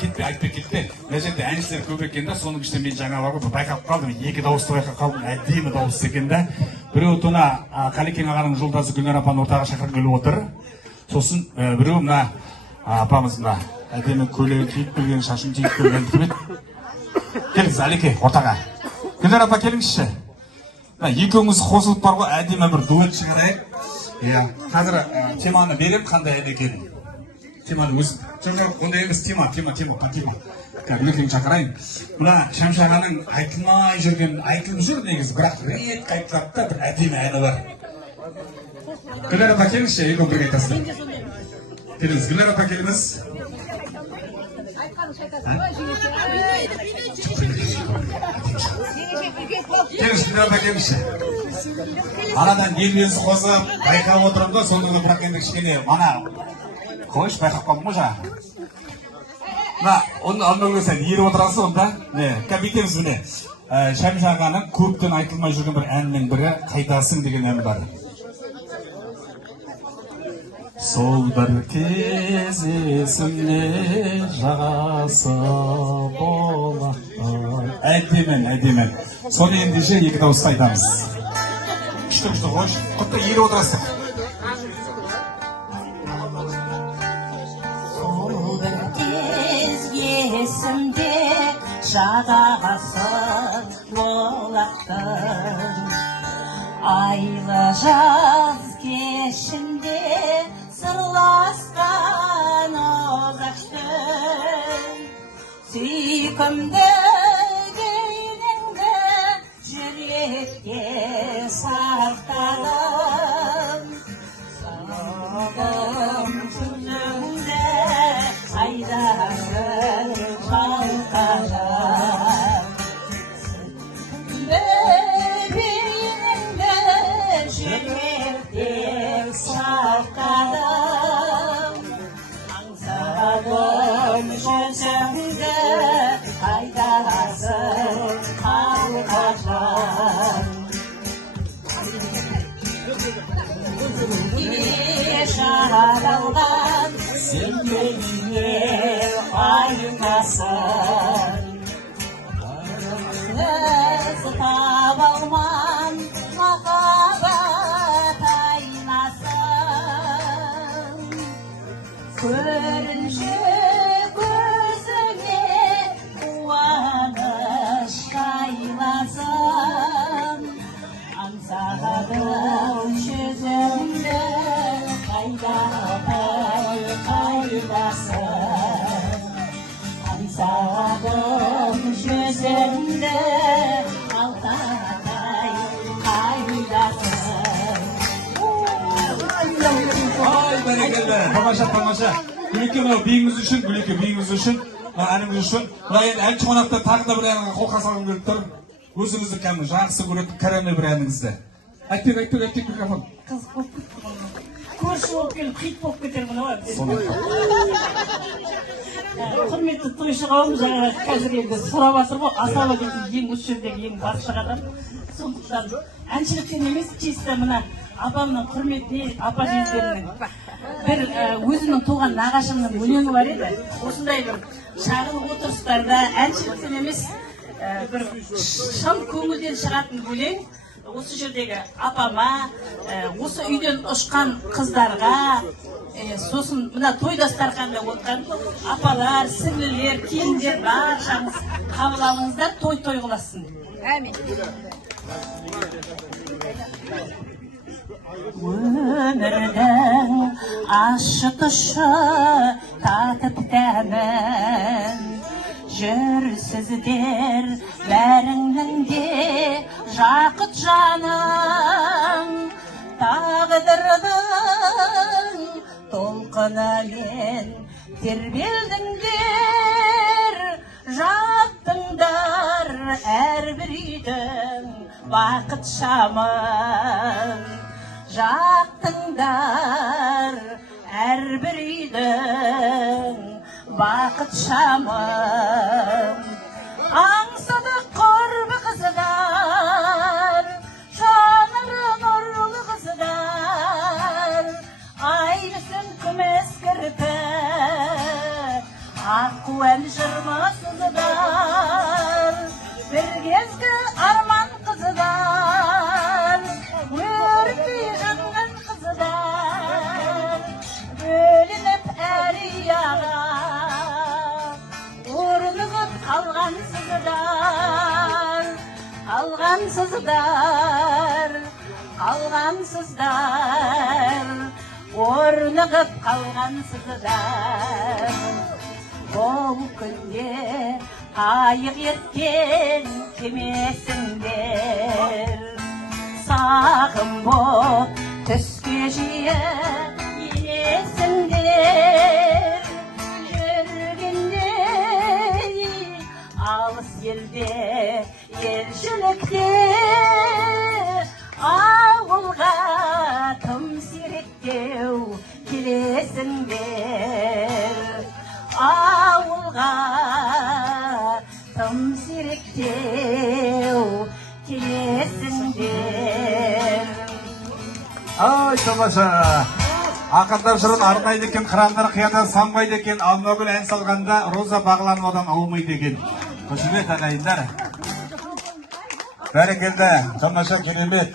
айтпай кетпе. Мына жерде әншілер көп екен да, соның ішінде мен жаңа байқап қалдым, екі дауысты байқап қалдым, әдемі дауыс екен да. Біреу тона Қалекең ағаның жолдасы Гүлнар апаны ортаға шақырып келіп отыр. Сосын біреу мына апамыз мына әдемі көйлегін киіп келген, шашын тиіп келген кім еді? Келіңіз Әлеке ортаға. Гүлнар апа келіңізші. Екеуіңіз қосылып бар ғой, әдемі бір дуэт шығарайық. Қазір теманы берем, қандай ән екенін. Теманы өзім. Жоқ, ондай емес, тема. Кәдімлекең шақырайын. Мына Шәмші ағаның айтылмай жүрген, айтылып жүр негізі, бірақ рет айтылады да бір әдемі әні бар. Гүлнар апа келіңізші, екеуің бірге айтасың. Келіңіз, Гүлнар апа келіңіз. Келіңіз, Гүлнар апа келіңізші. Арадан елмесі қосып, байқап отырым да, сондығына бірақ енді кішкене мана қойш, байқап қалдым ғой жаңа. Оны алмай сән еріп отырасы онда. Кәбейтеміз міне. Шәмші ағаның көптен айтылмай жүрген бір әннің бірі «Қайдасың» деген ән бар. Сол бір кез есімде жағасы болақты. Әдемен. Соны ендеше екі дауысты айтамыз. Күшті қойш. Құтты еріп отырасың. Есімде жағасы болақтың, айлы жаз кешінде сырласқан ұзақтың, сүйкімді бейнеңді жүрекке сақтадым, сағым түніңді қайдасың қалқажам, бейнеңді жүректе сақтадым, аңсадым жүзіңді қайдасың қалқажам. Жаралған сен бейне қайдасың, біз таба алман махаббат айнасын, көрінші көзіңе қуаныш жайласын, аңсадым жүзіңді қайдасың, аңсадым жүзіңді алтатай қайдасың. Ай, бәрекелді. Тамаша. Гүлеке биіңіз үшін, әніңіз үшін. Әнші қонақтар тағы да бір әніңізге қолқа салғым келіп тұр. Өзіңізді кәдімгі жақсы көретін кәремді бір әніңізді. Айтпек микрофон. Қыз болып кетті. Көрші болып келіп, қит болып кетер мұны бар. Құрметті тойшы қауым, жаңа қазір енді сұрап жатыр ғой, Асаба дейтін ең осы жердегі ең баршақ адам. Сондықтан әншіліктен емес, чисто мына апамның құрметіне, апа жеңдерінің бір өзінің туған нағашымның өлеңі бар еді. Осындай бір шағын отырыстарда әншіліктен емес, бір шын көңілден шығатын өлең. Осы жердегі апама, осы үйден ұшқан қыздарға, сосын мына той дастарханында отырған апалар, сіңлілер, келіндер баршаңыз қабыл алыңыздар, той қыласын. Әмин. Өмірдің ащы тұщы татып дәмін, жүрсіздер бәріңнің де жақыт жаным, тағдырдың толқынымен тербелдіңдер, жаттыңдар әрбір үйдің бақыт шамын, жақтыңдар әрбір үйдің бақыт шамын. Аңсадық құрбы қыздар, жанары нұрлы қыздар, ай біздің күміс кірпі, аққу ән жырмасыздар, бір кезгі арман қызыдар, өртей жанған қызыдар, бөлініп әрияға, орнығып қалғансыздар, қалғансыздар, қалғансыздар, орнығып қалғансыздар. Бұл күнде қайық ерткен кемесіңдер, сағым боп түске жиі енесіңдер, жүргенде алыс елде елшілікте, ауылға тым сиректеу келесіңдер, ауылға тым сиректеу келесіңдер. Ай, тамаша. Ақындар жырын арнайды екен, қырандар қиядан самғайды екен, Алмагүл ән салғанда Роза бағланудан аумайды екен. Қошемет ағайындар. Бәрекелді, тамаша, керемет.